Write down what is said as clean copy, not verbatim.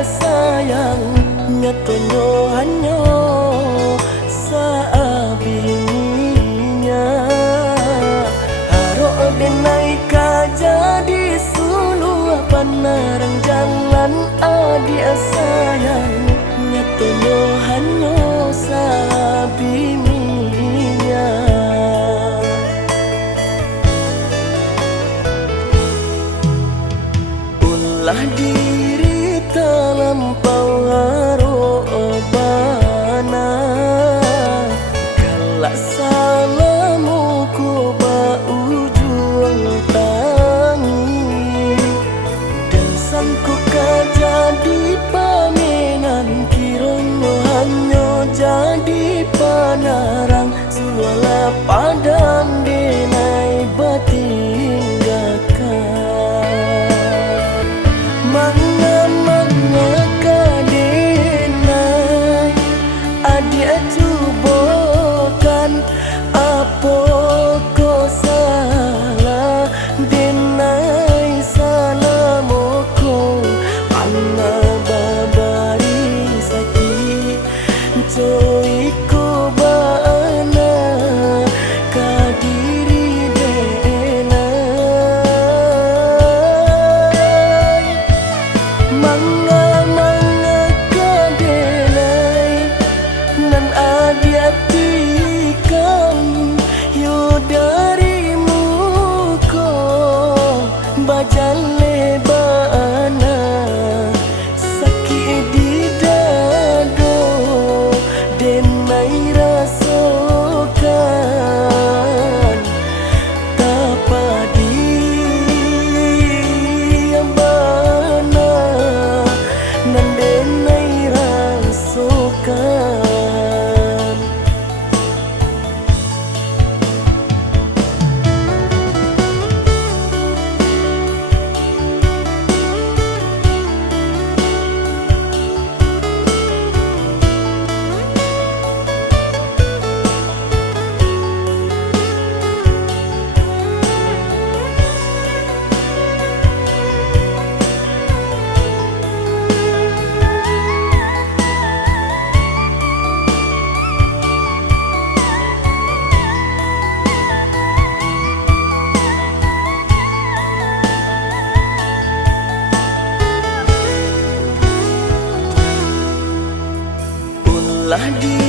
sayang nyatanya hanya saabingnya harok denai ka jadi sulu panarang jalan adia sayang nyatanya hanya saabingnya ulah diri terlampau harobana galak salamu ku baujung tangi dan sangku jadi pamenan kirono hanya jadi panarang sulala padam denai batinggakan manga kadenai adia cubokan apa ko salah denai salamoko panna babari sakit joiku bana kadiri denai manga kadenai nan adiatikan yo darimu ko bajale bana sakit di dado denai rasokan tapadi bana nan denai rasokan lah di